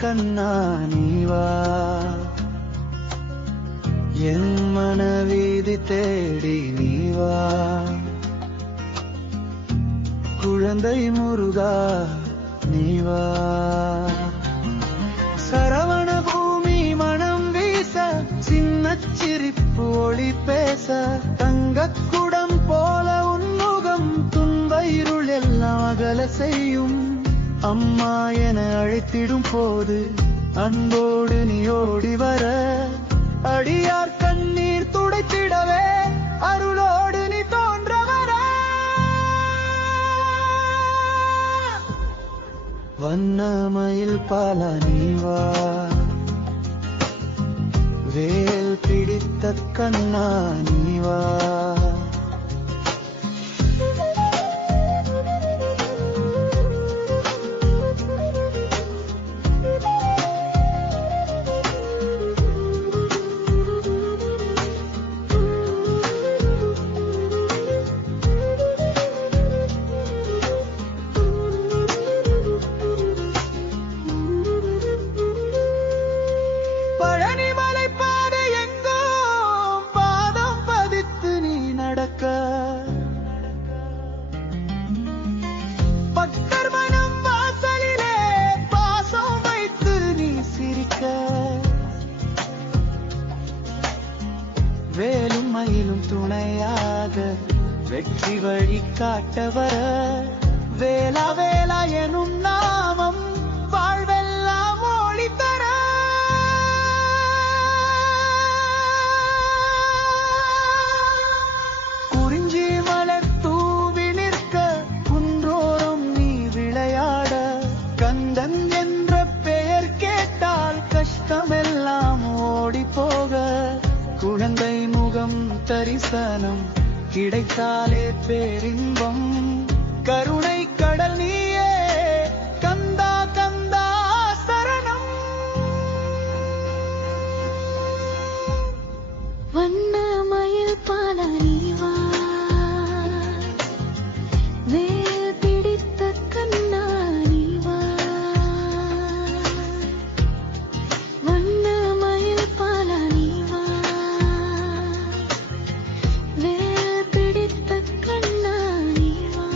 கண்ணா நீவா என் மனவீதி தேடி நீவா குழந்தை முருகா நீவா சரவண பூமி மனம் வீச சின்ன சிரிப்பு ஒளி பேச தங்கக்குடம் போல உன்முகம் துன்ப இருள் எல்லாம் அகல செய்யும் அம்மா என அழைத்திடும் போது அன்போடு நீ ஓடி வர அடியார் கண்ணீர் துடைத்திடவே அருளோடு நீ தோன்ற வர வண்ணமயில் பால நீவா வேல் பிடித்த கண்ணா நீவா பக்தர் மனம் வாசலிலே பாசம் வைத்து நீ சிரிக்க வேலும் மயிலும் துணையாக வெற்றி வழி காட்ட வர வேலா வேலா எனும் நாமம் வாழ்வெல்லாம் ஒளி தர குறிஞ்சி மலர் தூவி நிற்க குன்றோறும் நீ விளையாட கந்தன் என்ற பெயர் கேட்டால் கஷ்டமெல்லாம் ஓடி போக குழந்தை முகம் தரிசனம் கிடைத்தாலே பேரின்பம் கருணை கடல் நீயே கந்தா கந்தா சரணம் வண்ணமயில் பால நீவா வேல் பிடித்த கண்ணா நீவா வண்ணமயில் பால நீவா வேல் பிடித்த கண்ணா நீவா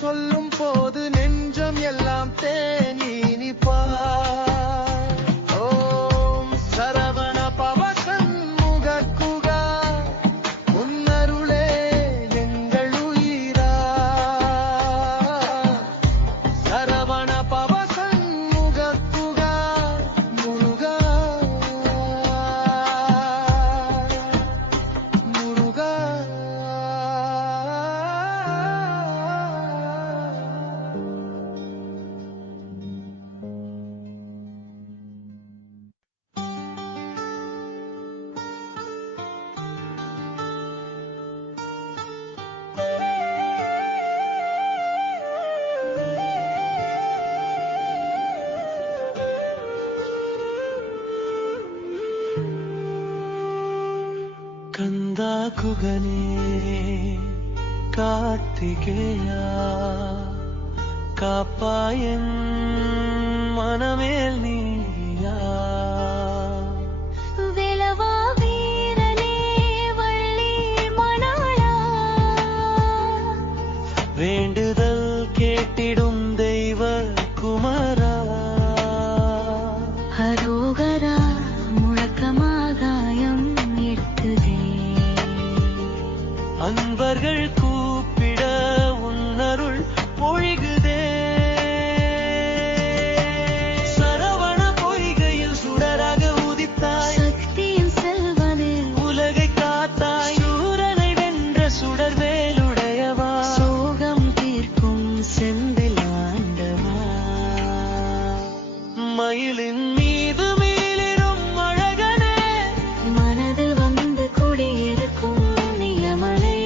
சொல்லும் போது நெஞ்சம் எல்லாம் தேனி இனிப்பார். ஓம் சரவண பவ சண்முகக்குகா உன்னருளே எங்கள் உயிரா. சரவண பவ சண்முகக்குகா முருகா முருகா. கந்தா குகனே கார்த்திகேயா காப்பாயன் மனமேல் நீயா. வேலவா வீரனே வள்ளி மணாளா வேண்டுதல் கேட்டிடும் தெய்வ குமரா. ஹரோகரா முழக்கமாகாயம் எட்டுதே. அன்பர்கள் கூப்பிட உன்னருள் பொழிகுதே. சரவண பொய்கையில் சுடராக உதித்தாய். சக்தியின் செல்வனே உலகை காத்தாய். சூரனை வென்ற சுடர் வேலுடையவா. சோகம் தீர்க்கும் செந்தில் ஆண்டவா. மயிலின் மீது மீளிரும் அழகனே. மனதில் வந்து குடியிருக்கும் நியமனே.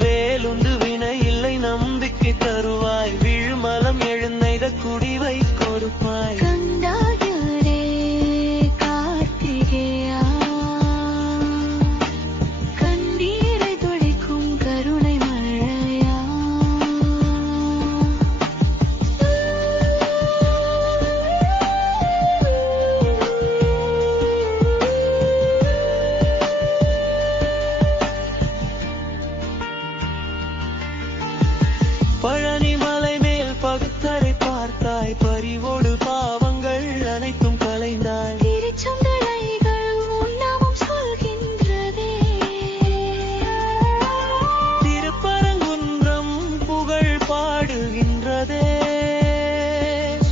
வேலுண்டு வினை இல்லை நம்பிக்கை தருவாய். விழுமலம் எழுநெய்த குடிவை கொடுப்பாய். கந்தாயரே கார்த்திகேயா கண்ணீரை துடைக்கும் கருணை மழையா. பழனி மலை மேல் பக்தரை பார்த்தாய். பரிவோடு பாவங்கள் அனைத்தும் களைந்தாய். திருச்செந்தலைகள் உன் நாமம் சொல்கின்றதே. திருப்பரங்குன்றம் புகழ் பாடுகின்றதே.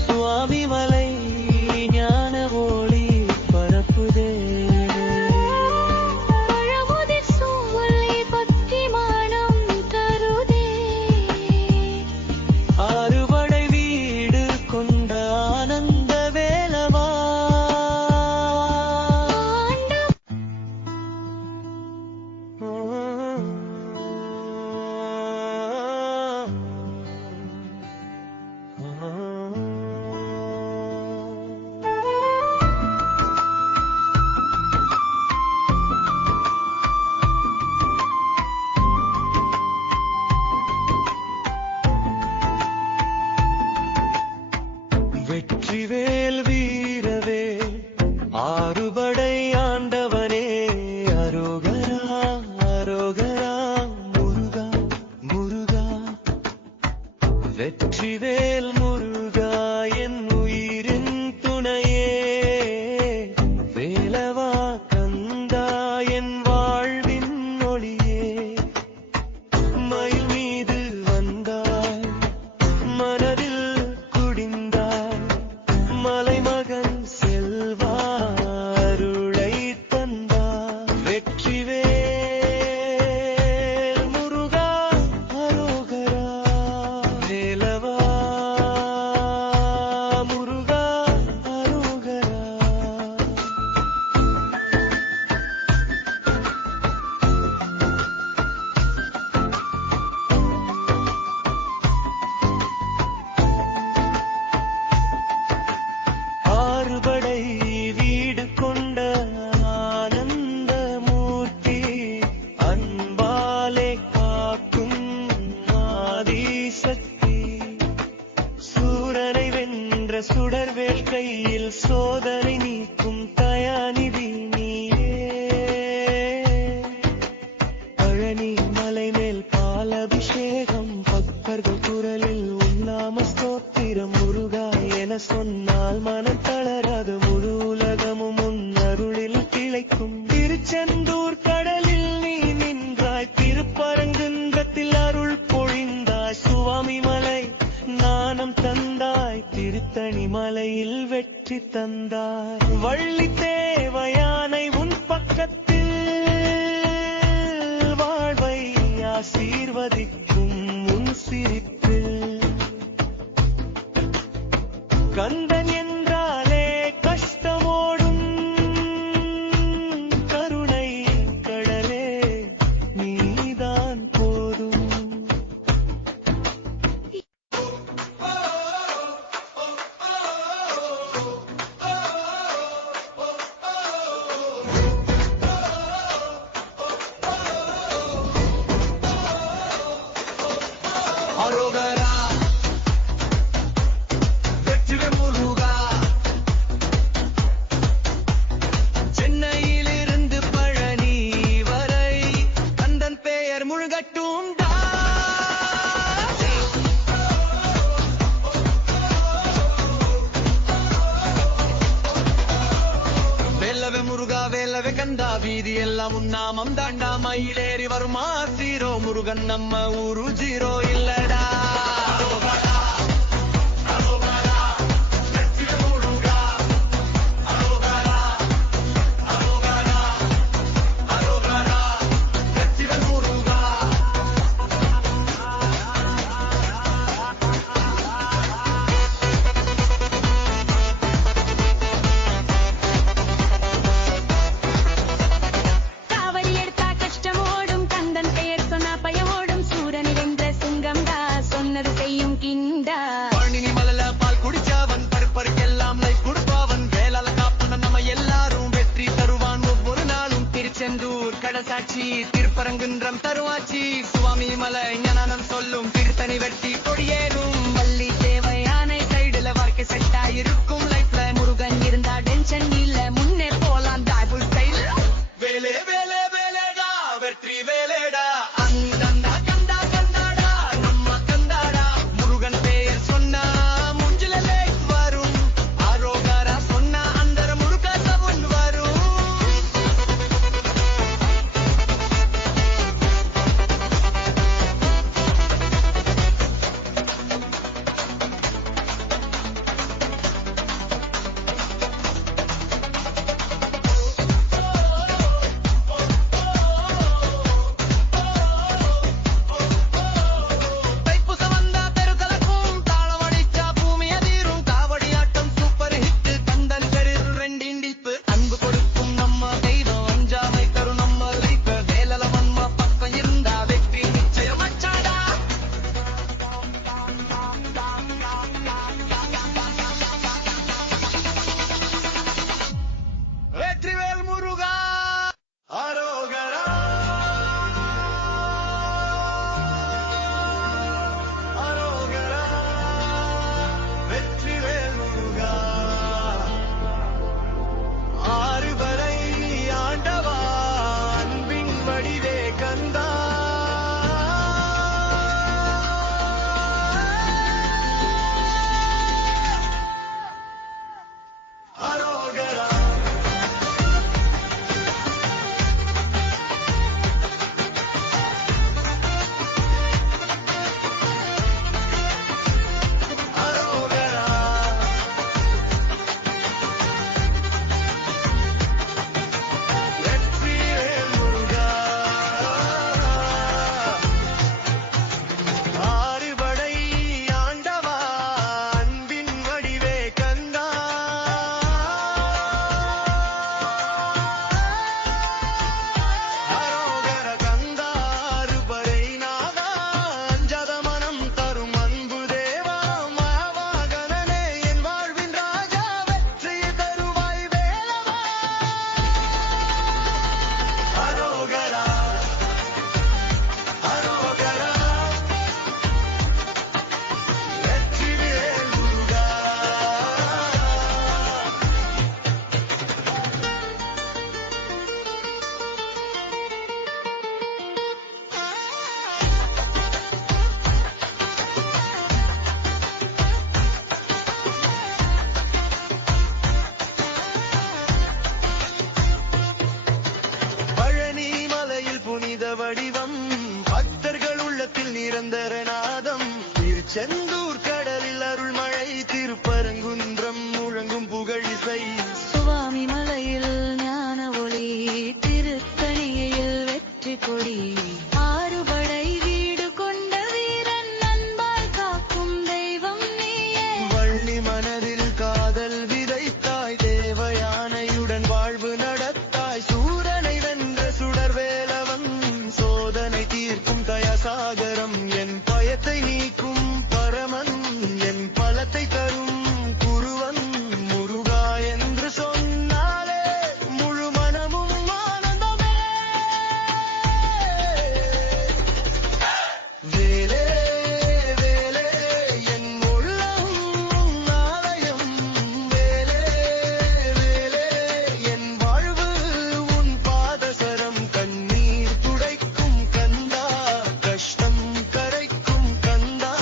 சுவாமி மலை ஞான ஒளி பரப்புதே. பழமுதிர் சூழலை பக்தி மானம் தருதே. ஆறுபடை வீடு கொண்ட ஆனந்த வேலவா. வெற்றிவேல் வீரவேல் ஆறுபடை ஆண்டவனே. அரோகரா அரோகரா முருகா முருகா. வெற்றிவேல் முருகா என் உயிரின் துணையே. வேலவா கந்தா என் வாழ்வின் ஒளியே. மயில் மீது வந்தாய். மனதில் குடிந்தாய். மலைமகன் செல்வா அருளை தந்தாய். வெற்றிவேல் முருகா அரோகரா. வேலவா பக்தர்கள் குரலில் உன்னாம ஸ்தோத்திரம் முருகா என சொன்னால் மனம் தளராது முழு உலகமும் உன் அருளில் திளைக்கும். திருச்செந்தூர் கடலில் நீ நின்றாய், திருப்பரங்குன்றத்தில் அருள் பொழிந்தாய், சுவாமி மலை ஞானம் தந்தாய், திருத்தணி மலையில் வெற்றி தந்தாய். வள்ளி தேவயானை உன் பக்கத்தில் வாழ்வை ஆசீர்வதிக்கும் உன் சிரிப்பு. கந்தன் என்றாலே கஷ்டமோடும் கருணை கடலே நீதான் போதும். அரோகரா வெற்றிவேல் முருகா, சென்னையிலிருந்து பழனி வரை கந்தன் பெயர் முழுகட்டும் டா. வேலவே முருகா வேலவே கந்தா, வீதி எல்லாம் உன்னாமம் தாண்டா, மயிலேறி வருமா சீரோ முருகன் நம்ம ஊரு ஜீரோ இல்லடா. காவடி எடுத்தா கஷ்டமோடும், கந்தன் பெயர் சொன்னா பயமோடும், சூரனை வென்ற சிங்கம்டா, சொன்னது செய்யும் கிண்டா. பழனி மலைல பால் குடிச்சவன், பருப்பருக்கெல்லாம் லைஃப் கொடுப்பவன், வேலால காப்பன நம்ம எல்லாரும் வெற்றி தருவான் ஒவ்வொரு நாளும். திருச்செந்தூர் கடசாட்சி, திருப்பரங்குன்றம் தருவாச்சி, சுவாமி மலை ஞானம் சொல்லும், திருத்தணி வெற்றி கொடியேறும். வள்ளி தேவயானை சைடுல வாழ்க்கை செட்டா இருக்கும் லைஃப்ல, முருகன் இருந்தா டென்ஷன் இல்ல, முன்னே போலாம் டாய்புல் ஸ்டைல். வேலே வேலே வேலேடா வெற்றி வேலேடா, அந்தந்தா கந்தா கந்தாடா நம்ம கந்தாடா. முருகன் பெயர் சொன்னா முஞ்சிலே வரும், அரோகரா சொன்னா அந்த முருகா சவுன் வரும். சுந்தரநாதம். திருச்செந்தூர் கடலில் அருள்மழை, திருப்பரங்குன்றம் முழங்கும் புகழிசை. சுவாமி மலையில் ஞான ஒளி, திருத்தணியில் வெற்றி கொடி. ஆறுபடை வீடு கொண்ட வீரன், அன்பால் காக்கும் தெய்வம் நீயே. வள்ளி மனதில் காதல் விதைத்தாய், தேவயானையுடன் வாழ்வு நடத்தாய். சூரனை வென்ற சுடர்வேலவன், சோதனை தீர்க்கும் தயசாகரம். என் பயத்தை நீக்கும் பரமன், என் பலத்தை தரும் குருவன். முருகா என்று சொன்னாலே முழு மனமும் ஆனந்தமே. வேலே வேலே என் உள்ளம் ஆலயம். வேலே வேலே என் வாழ்வு உன் பாதசரம். கண்ணீர் துடைக்கும் கந்தா, கஷ்டம் கரைக்கும் கந்தா.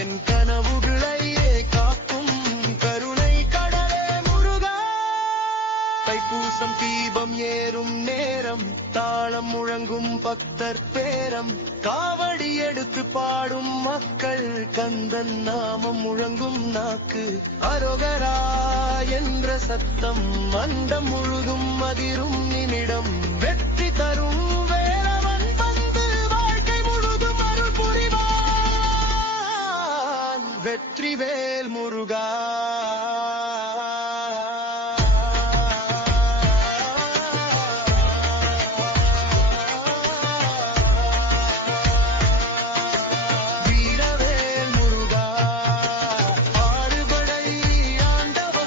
என் கனவுகளையே காக்கும் கருணை கடலே முருகா. தைப்பூசம் தீபம் ஏறும் நேரம், தாளம் முழங்கும் பக்தர் பேரம். காவடி எடுத்து பாடும் மக்கள், கந்தன் நாமம் முழங்கும் நாக்கு. அரோகரா என்ற சத்தம், மண்டம் முழுதும் அதிரும் நிமிடம். வெற்றி தரும் வேலவன் வந்து வாழ்க்கை முழுதும் அருள் புரிவான். வெற்றிவேல் முருகா. வீரவேல் முருகா, ஆறுபடை ஆண்டவா.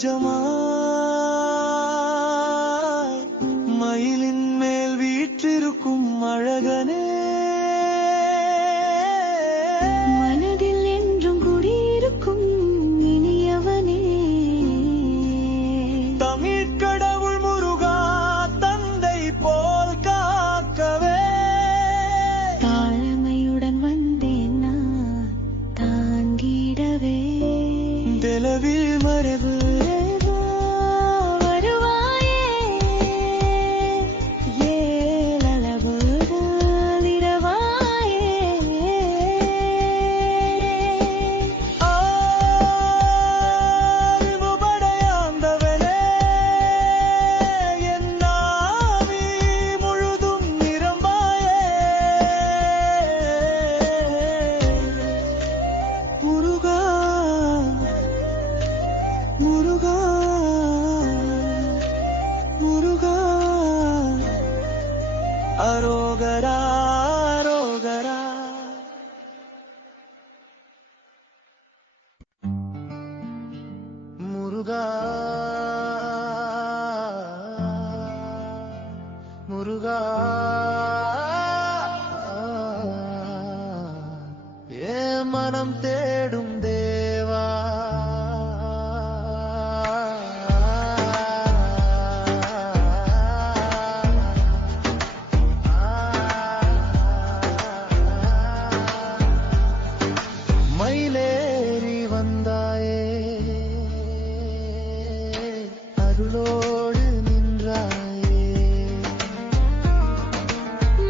நிஜமாய் மயிலின் மேல் வீற்றிருக்கும் அழகனே, மனதில் என்றும் குடியிருக்கும் இனியவனே, தமிழ் கடவுள் முருகா தந்தை போல் காக்கவே, தாழ்மையுடன் வந்தேன் நான் தாங்கிடவே, தெலவில் மரபு வருவாயே ஏழளவு இரவாயே, ஆழ்வுபடையாண்டவனே என் நாவி முழுதும் நிரம்பாயே, முருகா முருகா முருகா அரோகரா அரோகரா. முருகா முருகா ஏ மனம் தேடும் தேவா, மயிலேறி வந்தாயே அருளோடு நின்றாயே,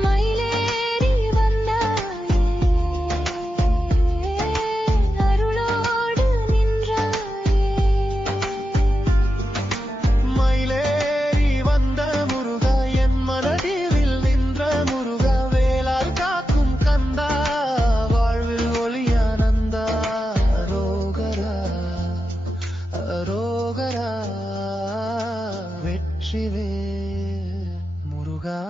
மயிலேறி வந்தாயே அருளோடு நின்றாயே, மயிலேறி வந்த முருகா என் மனதில் நின்ற முருகா, வேலால் காக்கும் கந்தா வாழ்வில் ஒளியானந்தா, அரோகரா அரோகரா வெற்றிவேல் முருகா.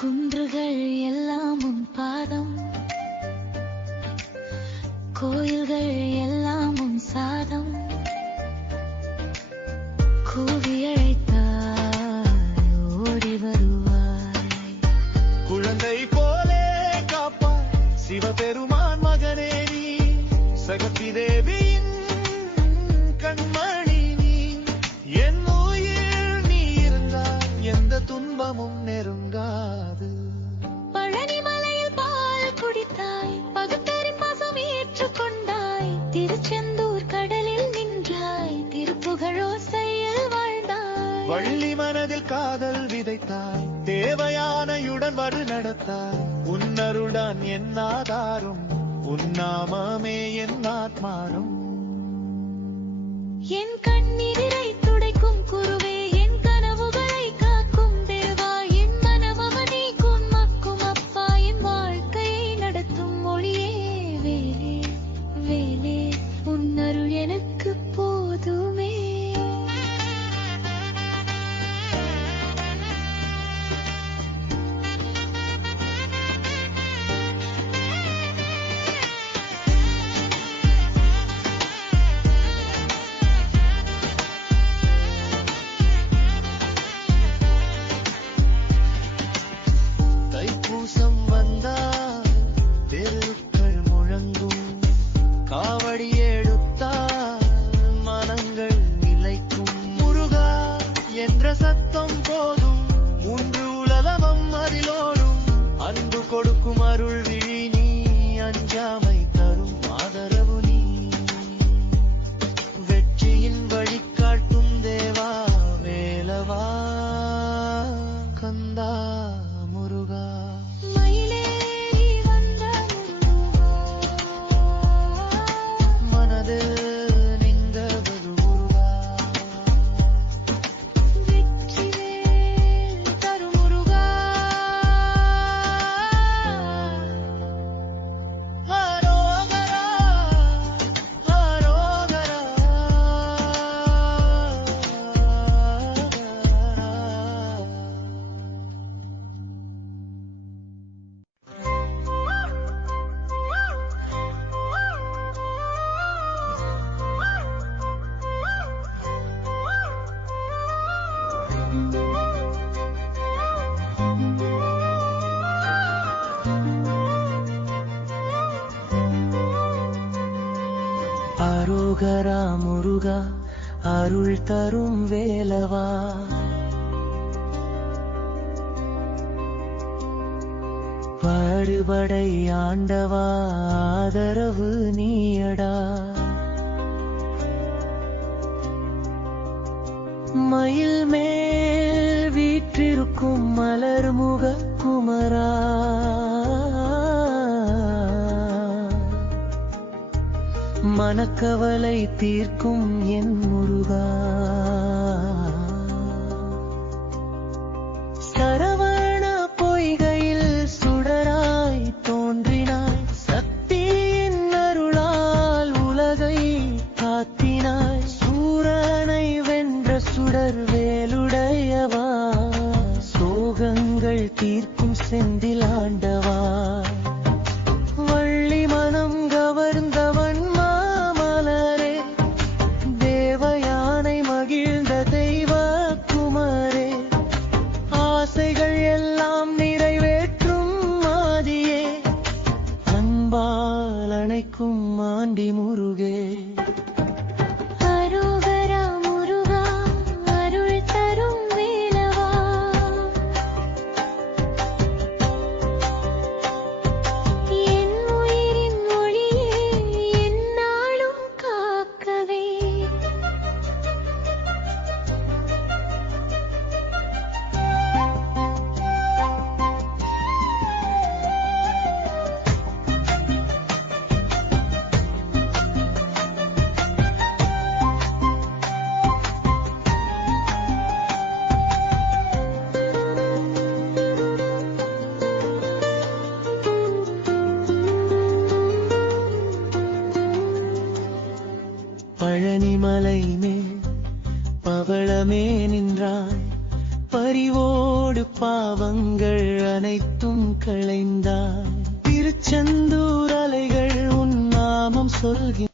குன்றுகள் எல்லாம் உன் பாதம், கோயில்கள் எல்லாம் உன் சாதம், கூவி அழைத்தாய் ஓடி வருவாய், குழந்தை போலே காப்பாய் சிவபெருமான் மகனே நீ, சகத்தி தேவியின் கண்மணி நீ, என் உயிர் நீ இருந்தால் எந்த துன்பமும் நெருங்காது. பழனி மலையில் பால் குடித்தாய், பகுத்தறி பாசம் ஏற்றுக்கொண்டாய், திருச்செந்தூர் கடலில் நின்றாய், திருப்புகழோசையில் வாழ்ந்தாய், வள்ளி மனதில் காதல் விதைத்தாய், தேவயானையுடன் வடு நடத்தாய், உன்னருடன் என் ஆதாரம், உன்னாமமே என் ஆத்மானம். என் கண்ணீரை துடைக்கும் குருவே, என் கனவுகளை காக்கும் தேவா, என் மனமவனே குன்மக்கும் அப்பா, என் வாழ்க்கையை நடத்தும் ஒளியே, வேலே வேலே உன் அருள் எனக்கு போதுமே. அரோகரா முருகா அருள் தரும் வேலவா. பாடுபடை ஆண்டவா ஆதரவு நீயடா. மயில் மேல் வீற்றிருக்கும் மலர் முக குமரா, மனக்கவலை தீர்க்கும் என் முருகா. சரவண பொய்கையில் சுடராய் தோன்றினாய், சக்தியின் அருளால் உலகை காத்தினாய். சூரனை வென்ற சுடர் வேலுடையவா, சோகங்கள் தீர்க்கும் செந்தில் ஆண்டவா. வள்ளி மனம் கவர்ந்தவன் மாமலரே, தேவயானை மகிழ்ந்த தெய்வ குமரே. ஆசைகள் எல்லாம் நிறைவேற்றும் மாதியே, அன்பால் அணைக்கும் ஆண்டி முருகே. அரோகரா முருகா அருள் தரும் வேலவா. என் உயிரின் ஒளியே எந்நாளும் காக்கவே. பழனிமலை மேல் பவளமே நின்றாய், பரிவோடு பாவங்கள் அனைத்தும் களைந்தாய். திருச்செந்தூர் அலைகள் உன் நாமம் சொல்கின்றன.